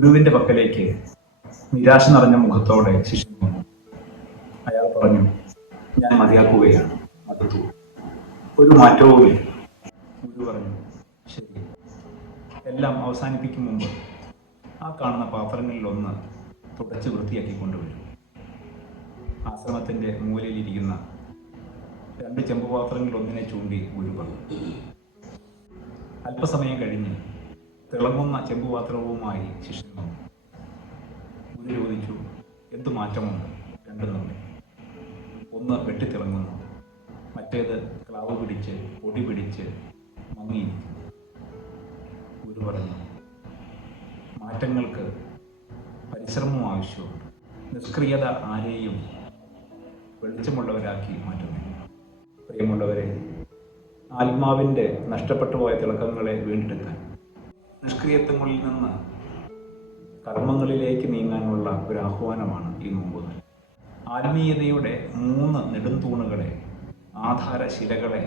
ഗുരുവിന്റെ പക്കലേക്ക് നിരാശ നിറഞ്ഞ മുഖത്തോടെ ശിഷ്യൻ വന്നു. അയാൾ പറഞ്ഞു, ഞാൻ മതിയാക്കുകയാണ്, മടുത്തു, ഒരു മാറ്റവുമില്ല. ഗുരു പറഞ്ഞു, ശരി, എല്ലാം അവസാനിപ്പിക്കും മുമ്പ് ആ കാണുന്ന പാത്രങ്ങളിലൊന്ന് തുടച്ച് വൃത്തിയാക്കി കൊണ്ടുവരും. ആശ്രമത്തിന്റെ മൂലയിലിരിക്കുന്ന 2 ചെമ്പുപാത്രങ്ങളിലൊന്നിനെ ചൂണ്ടി ഗുരു പറഞ്ഞു. അല്പസമയം കഴിഞ്ഞ് തിളങ്ങുന്ന ചെമ്പുപാത്രവുമായി ശിഷ്യൻ വന്നു. ഗുരു ചോദിച്ചു, എന്തു മാറ്റമുണ്ട് രണ്ടും തമ്മിൽ? ഒന്ന് വെട്ടിത്തിളങ്ങുന്നു, മറ്റേത് ക്ലാവ് പിടിച്ച് പൊടി പിടിച്ച് മങ്ങിയിരിക്കുന്നു. ഗുരു പറഞ്ഞു, മാറ്റങ്ങൾക്ക് പരിശ്രമം ആവശ്യമുണ്ട്. നിഷ്ക്രിയത ആരെയും വെളിച്ചമുള്ളവരാക്കി മാറ്റുന്നില്ല. പ്രിയമുള്ളവരെ, ആത്മാവിൻ്റെ നഷ്ടപ്പെട്ടു പോയ തിളക്കങ്ങളെ വീണ്ടെടുക്കാൻ നിഷ്ക്രിയത്വങ്ങളിൽ നിന്ന് കർമ്മങ്ങളിലേക്ക് നീങ്ങാനുള്ള ഒരു ആഹ്വാനമാണ് ഈ നോമ്പുകൾ. ആത്മീയതയുടെ 3 നെടുംതൂണുകളെ, ആധാരശിലകളെ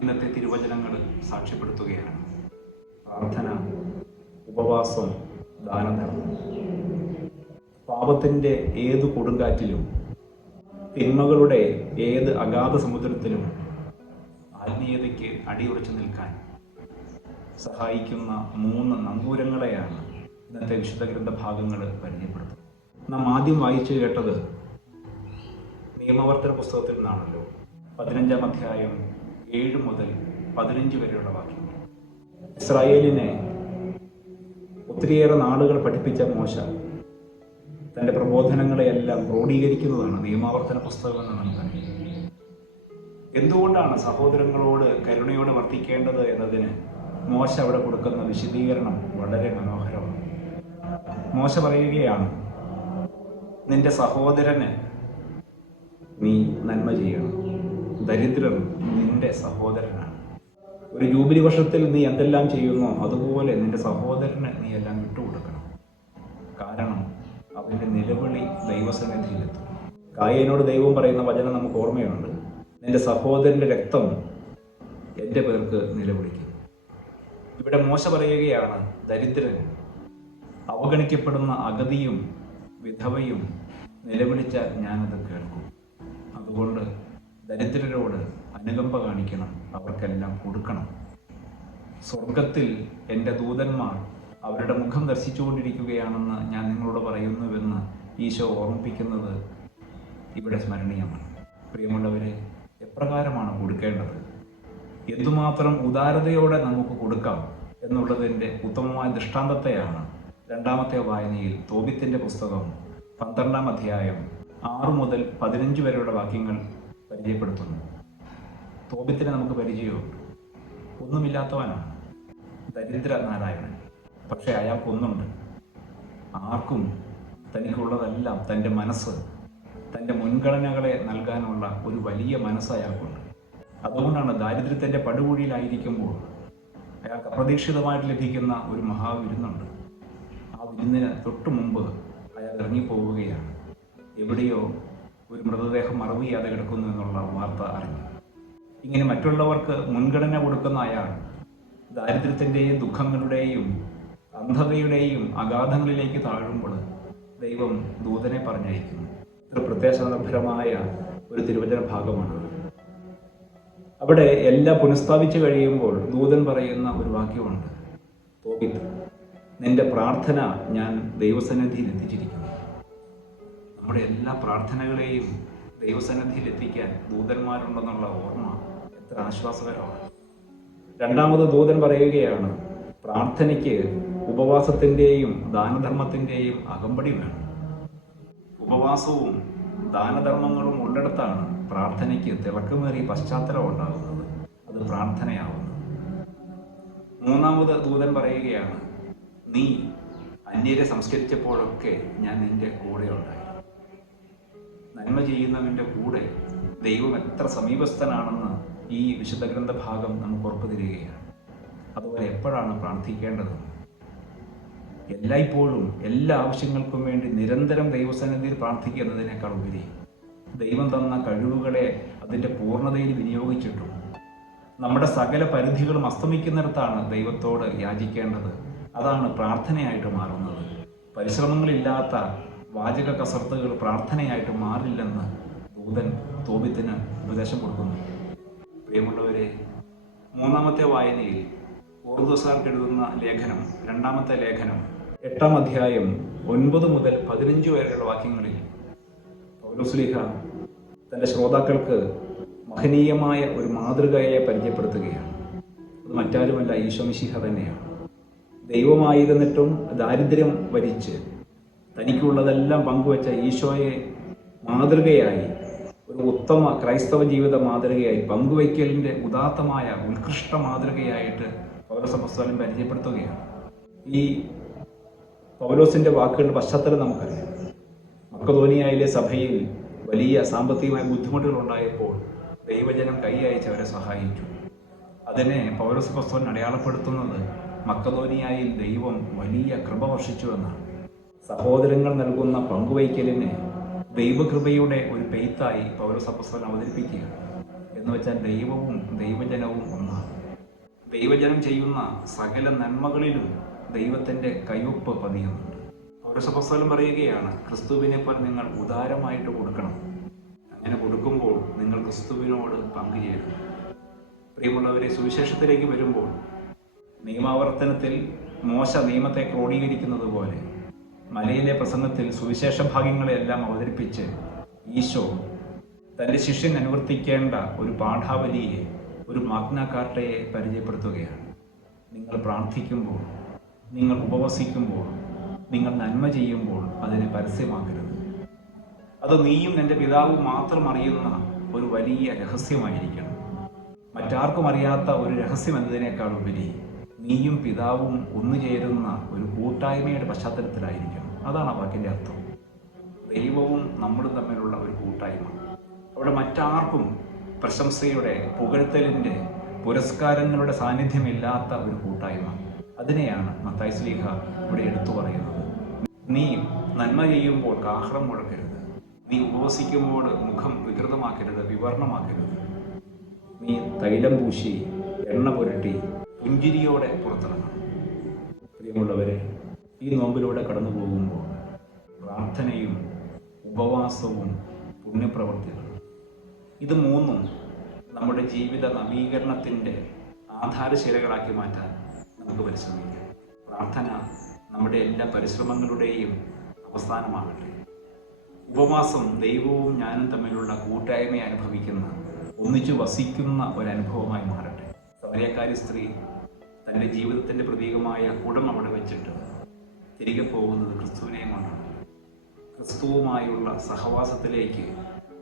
ഇന്നത്തെ തിരുവചനങ്ങൾ സാക്ഷ്യപ്പെടുത്തുകയാണ്. പ്രാർത്ഥന, ഉപവാസം, ദാനധർമ്മം. പാപത്തിൻ്റെ ഏത് കൊടുങ്കാറ്റിലും തിന്മകളുടെ ഏത് അഗാധ സമുദ്രത്തിലും ആത്മീയതയ്ക്ക് അടിയുറച്ചു നിൽക്കാൻ സഹായിക്കുന്ന 3 നങ്കൂരങ്ങളെയാണ് ഇന്നത്തെ വിശുദ്ധ ഗ്രന്ഥ ഭാഗങ്ങൾ പരിചയപ്പെടുത്തുന്നത്. നാം ആദ്യം വായിച്ചു കേട്ടത് നിയമവർത്തന പുസ്തകത്തിൽ നിന്നാണല്ലോ. 15-ാം അധ്യായം 7 മുതൽ 15 വരെയുള്ള വാക്യങ്ങൾ. ഇസ്രായേലിനെ ഒത്തിരിയേറെ നാളുകൾ പഠിപ്പിച്ച മോശ തൻ്റെ പ്രബോധനങ്ങളെയെല്ലാം ക്രോഡീകരിക്കുന്നതാണ് നിയമാവർത്തന പുസ്തകം എന്ന് നമുക്കറിയാം. എന്തുകൊണ്ടാണ് സഹോദരങ്ങളോട് കരുണയോടെ വർത്തിക്കേണ്ടത് എന്നതിന് മോശ അവിടെ കൊടുക്കുന്ന വിശദീകരണം വളരെ മനോഹരമാണ്. മോശ പറയുകയാണ്, നിന്റെ സഹോദരന് നീ നന്മ ചെയ്യണം. ദരിദ്രൻ നിന്റെ സഹോദരനാണ്. ഒരു ജൂബിലി വർഷത്തിൽ നീ എന്തെല്ലാം ചെയ്യുന്നോ അതുപോലെ നിന്റെ സഹോദരന് നീ എല്ലാം വിട്ടുകൊടുക്കണം. കാരണം അവൻ്റെ നിലവിളി ദൈവസന്നിധിയിലെത്തും. കായേനോട് ദൈവം പറയുന്ന വചനം നമുക്ക് ഓർമ്മയുണ്ട്, നിന്റെ സഹോദരൻ്റെ രക്തം എൻ്റെ പേർക്ക് നിലവിളിക്കും. ഇവിടെ മോശ പറയുകയാണ്, ദരിദ്രൻ, അവഗണിക്കപ്പെടുന്ന അഗതിയും വിധവയും നിലവിളിച്ചാൽ ഞാനത് കേൾക്കും. അതുകൊണ്ട് ദരിദ്രരോട് അനുകമ്പ കാണിക്കണം, അവർക്കെല്ലാം കൊടുക്കണം. സ്വർഗത്തിൽ എൻ്റെ ദൂതന്മാർ അവരുടെ മുഖം ദർശിച്ചുകൊണ്ടിരിക്കുകയാണെന്ന് ഞാൻ നിങ്ങളോട് പറയുന്നുവെന്ന് ഈശോ ഓർമ്മിപ്പിക്കുന്നത് ഇവിടെ സ്മരണീയമാണ്. പ്രിയമുള്ളവരെ, എപ്രകാരമാണ് കൊടുക്കേണ്ടത്, എന്തുമാത്രം ഉദാരതയോടെ നമുക്ക് കൊടുക്കാം എന്നുള്ളതിൻ്റെ ഉത്തമമായ ദൃഷ്ടാന്തത്തെയാണ് 2ാമത്തെ വായനയിൽ തോബിത്തിൻ്റെ പുസ്തകം 12-ാം അധ്യായം 6 മുതൽ 15 വരെയുള്ള വാക്യങ്ങൾ പരിചയപ്പെടുത്തുന്നു. തോബിത്തിനെ നമുക്ക് പരിചയമുണ്ട്. ഒന്നുമില്ലാത്തവനാണ്, ദരിദ്ര നാരായണൻ. പക്ഷേ അയാൾക്കൊന്നുണ്ട്. ആർക്കും തനിക്കുള്ളതെല്ലാം, തൻ്റെ മനസ്സ്, തൻ്റെ മുൻഗണനകളെ നൽകാനുള്ള ഒരു വലിയ മനസ്സ് അയാൾക്കുണ്ട്. അതുകൊണ്ടാണ് ദാരിദ്ര്യത്തിൻ്റെ പടുകുഴിയിലായിരിക്കുമ്പോൾ അയാൾക്ക് അപ്രതീക്ഷിതമായിട്ട് ലഭിക്കുന്ന ഒരു മഹാവിരുന്നുണ്ട്. ആ വിരുന്നിന് തൊട്ടു മുമ്പ് അയാൾ ഇറങ്ങിപ്പോവുകയാണ്. എവിടെയോ ഒരു മൃതദേഹം മറവ് ചെയ്യാതെ കിടക്കുന്നു എന്നുള്ള വാർത്ത അറിഞ്ഞു. ഇങ്ങനെ മറ്റുള്ളവർക്ക് മുൻഗണന കൊടുക്കുന്ന അയാൾ ദാരിദ്ര്യത്തിൻ്റെയും ദുഃഖങ്ങളുടെയും അന്ധതയുടെയും അഗാധങ്ങളിലേക്ക് താഴുമ്പോൾ ദൈവം ദൂതനെ പറഞ്ഞയക്കുന്നു. ഇത്ര പ്രത്യാശാനിർഭരമായ ഒരു തിരുവചന ഭാഗമാണ്. അവിടെ എല്ലാം പുനഃസ്ഥാപിച്ചു കഴിയുമ്പോൾ ദൂതൻ പറയുന്ന ഒരു വാക്യമുണ്ട്, തോബിത്ത്, നിന്റെ പ്രാർത്ഥന ഞാൻ ദൈവസന്നിധിയിൽ എത്തിച്ചിരിക്കുന്നു. നമ്മുടെ എല്ലാ പ്രാർത്ഥനകളെയും ദൈവസന്നിധിയിൽ എത്തിക്കാൻ ദൂതന്മാരുണ്ടെന്നുള്ള ഓർമ്മ എത്ര ആശ്വാസകരമാണ്. 2ാമത് ദൂതൻ പറയുകയാണ്, പ്രാർത്ഥനയ്ക്ക് ഉപവാസത്തിൻ്റെയും ദാനധർമ്മത്തിൻ്റെയും അകമ്പടി വേണം. ഉപവാസവും ദാനധർമ്മങ്ങളും ഉള്ളിടത്താണ് പ്രാർത്ഥനയ്ക്ക് തിളക്കമേറിയ പശ്ചാത്തലം ഉണ്ടാകുന്നത്. അത് പ്രാർത്ഥനയാവുന്നത്. 3ാമത് ദൂതൻ പറയുകയാണ്, നീ അന്യരെ സംസ്കരിച്ചപ്പോഴൊക്കെ ഞാൻ നിന്റെ കൂടെ ഉണ്ടായി. നന്മ ചെയ്യുന്നവൻ്റെ കൂടെ ദൈവം എത്ര സമീപസ്ഥനാണെന്ന് ഈ വിശുദ്ധ ഗ്രന്ഥ ഭാഗം നമുക്ക് ഉറപ്പു തരികയാണ്. അതുപോലെ എപ്പോഴാണ് പ്രാർത്ഥിക്കേണ്ടത്? എല്ലായ്പ്പോഴും എല്ലാ ആവശ്യങ്ങൾക്കും വേണ്ടി നിരന്തരം ദൈവസന്നിധിയിൽ പ്രാർത്ഥിക്കുന്നതിനേക്കാൾ ഉപരി ദൈവം തന്ന കഴിവുകളെ അതിൻ്റെ പൂർണ്ണതയിൽ വിനിയോഗിച്ചിട്ടും നമ്മുടെ സകല പരിധികളും അസ്തമിക്കുന്നിടത്താണ് ദൈവത്തോട് യാചിക്കേണ്ടത്. അതാണ് പ്രാർത്ഥനയായിട്ട് മാറുന്നത്. പരിശ്രമങ്ങളില്ലാത്ത വാചക കസർത്തുകൾ പ്രാർത്ഥനയായിട്ട് മാറില്ലെന്ന് ദൂതൻ തോബിത്തിന് ഉപദേശം കൊടുക്കുന്നു. പ്രിയമുള്ളവരെ, മൂന്നാമത്തെ വായനയിൽ ഓർദോസാർക്ക് എഴുതുന്ന ലേഖനം, രണ്ടാമത്തെ ലേഖനം 8-ാം അധ്യായം 9 മുതൽ 15 വരെയുള്ള വാക്യങ്ങളിൽ പൗലോസ്ലീഹ തൻ്റെ ശ്രോതാക്കൾക്ക് മഹനീയമായ ഒരു മാതൃകയെ പരിചയപ്പെടുത്തുകയാണ്. അത് മറ്റാരുമല്ല, ഈശോ മിശിഹ തന്നെയാണ്. ദൈവമായിരുന്നിട്ടും ദാരിദ്ര്യം വരിച്ച് തനിക്കുള്ളതെല്ലാം പങ്കുവച്ച ഈശോയെ മാതൃകയായി, ഒരു ഉത്തമ ക്രൈസ്തവ ജീവിത മാതൃകയായി, പങ്കുവയ്ക്കലിൻ്റെ ഉദാത്തമായ ഉത്കൃഷ്ട മാതൃകയായിട്ട് പൗലോസ് അപ്പോസ്തലൻ പരിചയപ്പെടുത്തുകയാണ്. ഈ പൗലോസിൻ്റെ വാക്കുകളുടെ പശ്ചാത്തലം നമുക്കറിയാം. മക്കദോനിയയിലെ സഭയിൽ വലിയ സാമ്പത്തികമായ ബുദ്ധിമുട്ടുകൾ ഉണ്ടായപ്പോൾ ദൈവജനം കൈ അയച്ച് അവരെ സഹായിച്ചു. അതിനെ പൗലോസ് അപ്പോസ്തലൻ അടയാളപ്പെടുത്തുന്നത് മക്കദോനിയയിൽ ദൈവം വലിയ കൃപ വർഷിച്ചു എന്നാണ്. സഹോദരങ്ങൾ നൽകുന്ന പങ്കുവയ്ക്കലിനെ ദൈവകൃപയുടെ ഒരു പെയ്ത്തായി പൗലോസ് അപ്പോസ്തലൻ അവതരിപ്പിക്കുകയാണ്. എന്ന് വെച്ചാൽ ദൈവവും ദൈവജനവും ഒന്നാണ്. ദൈവജനം ചെയ്യുന്ന സകല നന്മകളിലും ദൈവത്തിൻ്റെ കയ്യൊപ്പ് പതിയുന്നുണ്ട്. പൗലോസ് അപ്പോസ്തലൻ പറയുകയാണ്, ക്രിസ്തുവിനെ പോലെ നിങ്ങൾ ഉദാരമായിട്ട് കൊടുക്കണം. അങ്ങനെ കൊടുക്കുമ്പോൾ നിങ്ങൾ ക്രിസ്തുവിനോട് പങ്കുചേരും. പ്രിയമുള്ളവരെ, സുവിശേഷത്തിലേക്ക് വരുമ്പോൾ നിയമാവർത്തനത്തിൽ മോശ നിയമത്തെ ക്രോഡീകരിക്കുന്നത് പോലെ മലയിലെ പ്രസംഗത്തിൽ സുവിശേഷ ഭാഗ്യങ്ങളെല്ലാം അവതരിപ്പിച്ച് ഈശോ തൻ്റെ ശിഷ്യൻ അനുവർത്തിക്കേണ്ട ഒരു പാഠാവലിയെ, ഒരു മാഗ്ന കാർട്ടയെ പരിചയപ്പെടുത്തുകയാണ്. നിങ്ങൾ പ്രാർത്ഥിക്കുമ്പോൾ, നിങ്ങൾ ഉപവസിക്കുമ്പോൾ, നിങ്ങൾ നന്മ ചെയ്യുമ്പോൾ അതിനെ പരസ്യമാക്കരുത്. അത് നീയും എൻ്റെ പിതാവും മാത്രം അറിയുന്ന ഒരു വലിയ രഹസ്യമായിരിക്കണം. മറ്റാർക്കും അറിയാത്ത ഒരു രഹസ്യം എന്നതിനേക്കാൾ ഉപരി നീയും പിതാവും ഒന്നുചേരുന്ന ഒരു കൂട്ടായ്മയുടെ പശ്ചാത്തലത്തിലായിരിക്കണം. അതാണ് ആ വാക്കിൻ്റെ അർത്ഥം. ദൈവവും നമ്മളും തമ്മിലുള്ള ഒരു കൂട്ടായ്മ. അവിടെ മറ്റാർക്കും പ്രശംസയുടെ, പുകഴ്ത്തലിൻ്റെ, പുരസ്കാരങ്ങളുടെ സാന്നിധ്യമില്ലാത്ത ഒരു കൂട്ടായ്മ. അതിനെയാണ് മത്തായി ശ്ലീഹ ഇവിടെ എടുത്തു പറയുന്നത്. നീ നന്മ ചെയ്യുമ്പോൾ കാഹളം മുഴക്കരുത്. നീ ഉപവസിക്കുമ്പോൾ മുഖം വികൃതമാക്കരുത്, വിവർണമാക്കരുത്. നീ തൈലം പൂശി, എണ്ണ പുരട്ടി പുഞ്ചിരിയോടെ പുറത്തിറങ്ങണം. പ്രിയമുള്ളവരെ, ഈ നോമ്പിലൂടെ കടന്നു പോകുമ്പോൾ പ്രാർത്ഥനയും ഉപവാസവും പുണ്യപ്രവൃത്തികളും, ഇത് മൂന്നും നമ്മുടെ ജീവിത നവീകരണത്തിൻ്റെ ആധാരശിലകളാക്കി മാറ്റാൻ നമുക്ക് പരിശ്രമിക്കാം. പ്രാർത്ഥന നമ്മുടെ എല്ലാ പരിശ്രമങ്ങളുടെയും അവസാനമാകട്ടെ. ഉപവാസം ദൈവവും ഞാനും തമ്മിലുള്ള കൂട്ടായ്മയെ അനുഭവിക്കുന്ന, ഒന്നിച്ചു വസിക്കുന്ന ഒരനുഭവമായി മാറട്ടെ. സമരിയക്കാരി സ്ത്രീ തൻ്റെ ജീവിതത്തിൻ്റെ പ്രതീകമായ കുടം അവിടെ വെച്ചിട്ട് തിരികെ പോകുന്നത് ക്രിസ്തുവിനെയും കൊണ്ടാണ്. ക്രിസ്തുവുമായുള്ള സഹവാസത്തിലേക്ക്,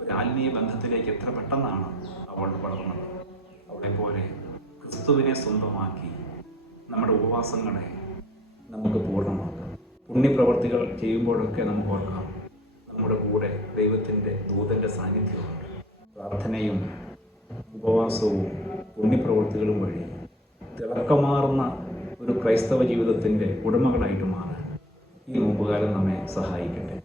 ഒരു ആത്മീയ ബന്ധത്തിലേക്ക് എത്ര പെട്ടെന്നാണ് അവൾ വളർന്നത്. അവളെ പോലെ ക്രിസ്തുവിനെ സ്വന്തമാക്കി നമ്മുടെ ഉപവാസങ്ങളെ നമുക്ക് പൂർണ്ണമാക്കാം. പുണ്യപ്രവർത്തികൾ ചെയ്യുമ്പോഴൊക്കെ നമുക്ക് ഓർക്കാം, നമ്മുടെ കൂടെ ദൈവത്തിൻ്റെ ദൂതൻ്റെ സാന്നിധ്യമുണ്ട്. പ്രാർത്ഥനയും ഉപവാസവും പുണ്യപ്രവൃത്തികളും വഴി തിളക്കമാർന്ന ഒരു ക്രൈസ്തവ ജീവിതത്തിൻ്റെ ഉടമകളായിട്ട് മാറാൻ ഈ നോമ്പുകാലം നമ്മെ സഹായിക്കട്ടെ.